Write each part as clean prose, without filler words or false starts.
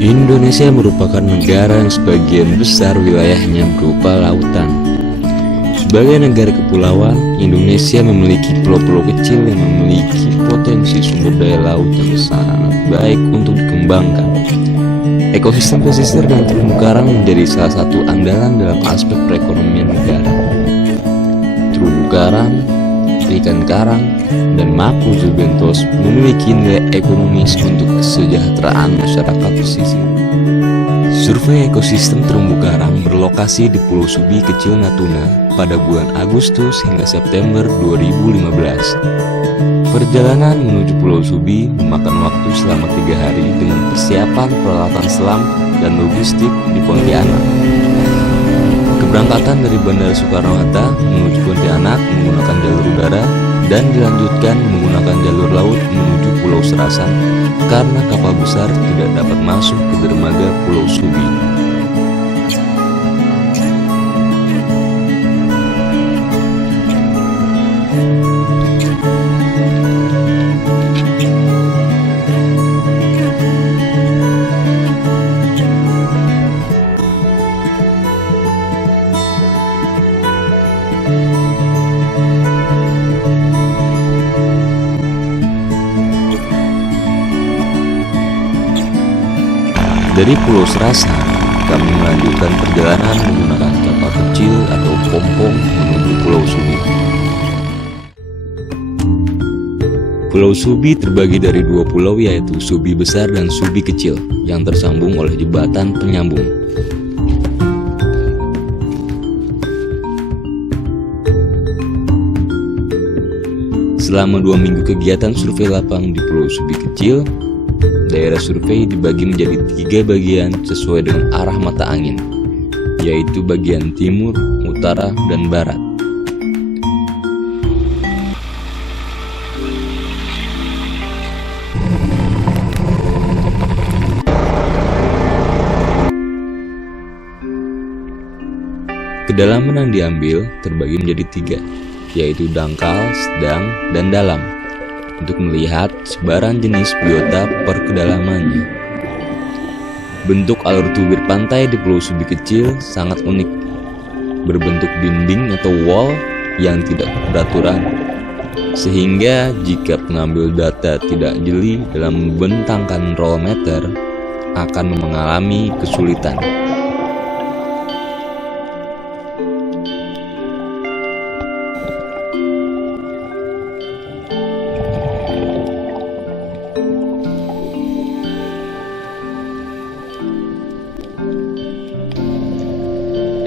Indonesia merupakan negara yang sebagian besar wilayahnya berupa lautan. Sebagai negara kepulauan, Indonesia memiliki pulau-pulau kecil yang memiliki potensi sumber daya laut yang sangat baik untuk dikembangkan. Ekosistem pesisir dan terumbu karang menjadi salah satu andalan dalam aspek perekonomian negara. Terumbu karang, ikan karang, dan makrozobentos memiliki nilai ekonomis untuk kesejahteraan masyarakat pesisir. Survei ekosistem terumbu karang berlokasi di Pulau Subi Kecil Natuna pada bulan Agustus hingga September 2015. Perjalanan menuju Pulau Subi memakan waktu selama 3 hari dengan persiapan peralatan selam dan logistik di Pontianak. Keberangkatan dari Bandara Soekarno-Hatta menuju Pontianak menggunakan jalur udara dan dilanjutkan menggunakan jalur laut menuju Pulau Serasan karena kapal besar tidak dapat masuk ke dermaga Pulau Subi. Dari Pulau Serasan, kami melanjutkan perjalanan menggunakan kapal kecil atau pompong menuju Pulau Subi. Pulau Subi terbagi dari 2 pulau, yaitu Subi Besar dan Subi Kecil, yang tersambung oleh jembatan penyambung. Selama 2 minggu kegiatan survei lapang di Pulau Subi Kecil, daerah survei dibagi menjadi 3 bagian sesuai dengan arah mata angin, yaitu bagian timur, utara, dan barat. Kedalaman yang diambil terbagi menjadi 3, yaitu dangkal, sedang, dan dalam, untuk melihat sebaran jenis biota per kedalamannya. Bentuk alur tubir pantai di Pulau Subi Kecil sangat unik, berbentuk dinding atau wall yang tidak beraturan, sehingga jika pengambil data tidak jeli dalam membentangkan roll meter, akan mengalami kesulitan.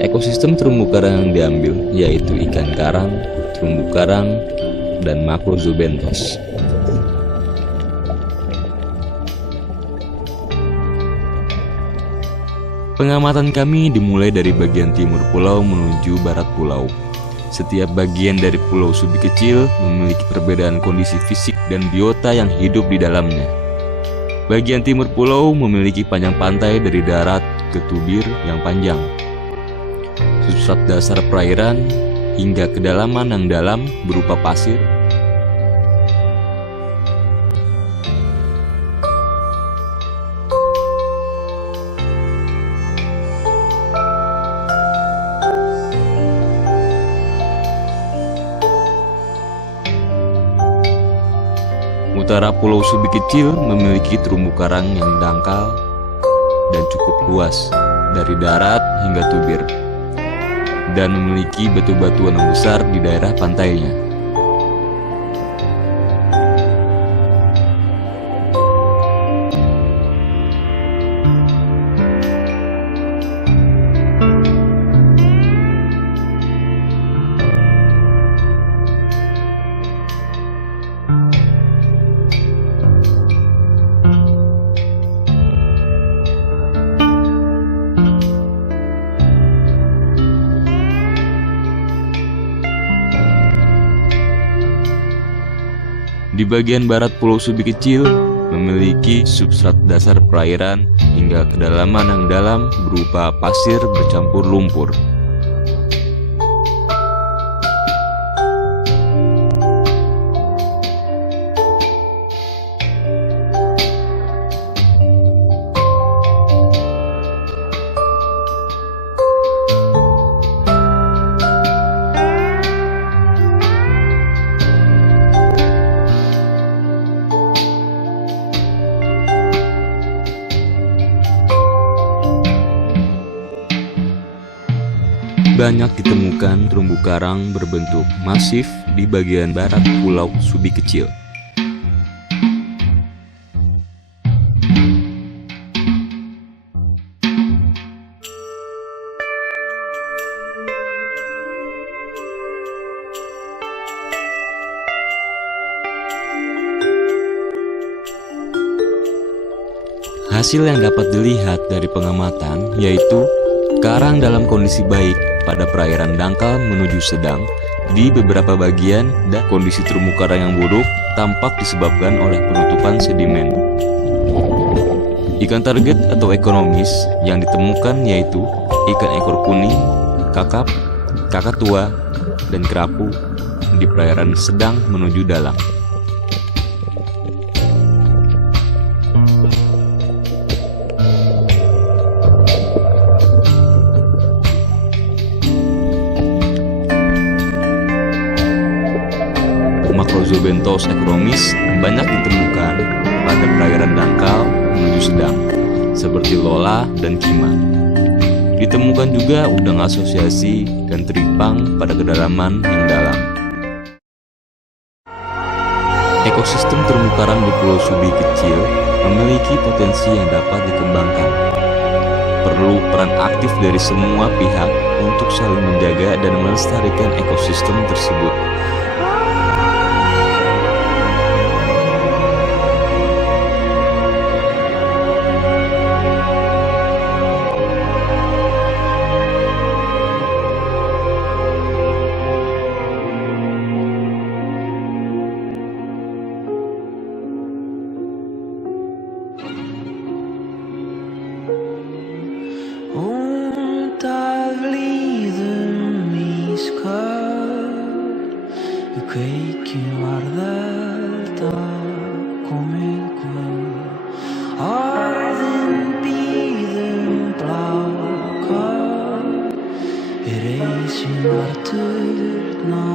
Ekosistem terumbu karang yang diambil yaitu ikan karang, terumbu karang, dan makrozobentos. Pengamatan kami dimulai dari bagian timur pulau menuju barat pulau. Setiap bagian dari Pulau Subi Kecil memiliki perbedaan kondisi fisik dan biota yang hidup di dalamnya. Bagian timur pulau memiliki panjang pantai dari darat ke tubir yang panjang, substrat dasar perairan hingga kedalaman yang dalam berupa pasir. Utara Pulau Subi Kecil memiliki terumbu karang yang dangkal dan cukup luas dari darat hingga tubir, dan memiliki batu-batuan yang besar di daerah pantainya. Di bagian barat Pulau Subi Kecil memiliki substrat dasar perairan hingga kedalaman yang dalam berupa pasir bercampur lumpur. banyak ditemukan terumbu karang berbentuk masif di bagian barat Pulau Subi Kecil. Hasil yang dapat dilihat dari pengamatan yaitu karang dalam kondisi baik pada perairan dangkal menuju sedang. Di beberapa bagian dan kondisi terumbu karang yang buruk tampak disebabkan oleh penutupan sedimen. Ikan target atau ekonomis yang ditemukan yaitu ikan ekor kuning, kakap, kakak tua, dan kerapu di perairan sedang menuju dalam. Macrozoobenthos ekonomis banyak ditemukan pada perairan dangkal menuju sedang, seperti Lola dan Kima. Ditemukan juga udang asosiasi dan teripang pada kedalaman yang dalam. Ekosistem terumbu karang di Pulau Subi Kecil memiliki potensi yang dapat dikembangkan. Perlu peran aktif dari semua pihak untuk saling menjaga dan melestarikan ekosistem tersebut. Kveikjum var þetta komið guð, orðin bíðum bláka, reisin var turna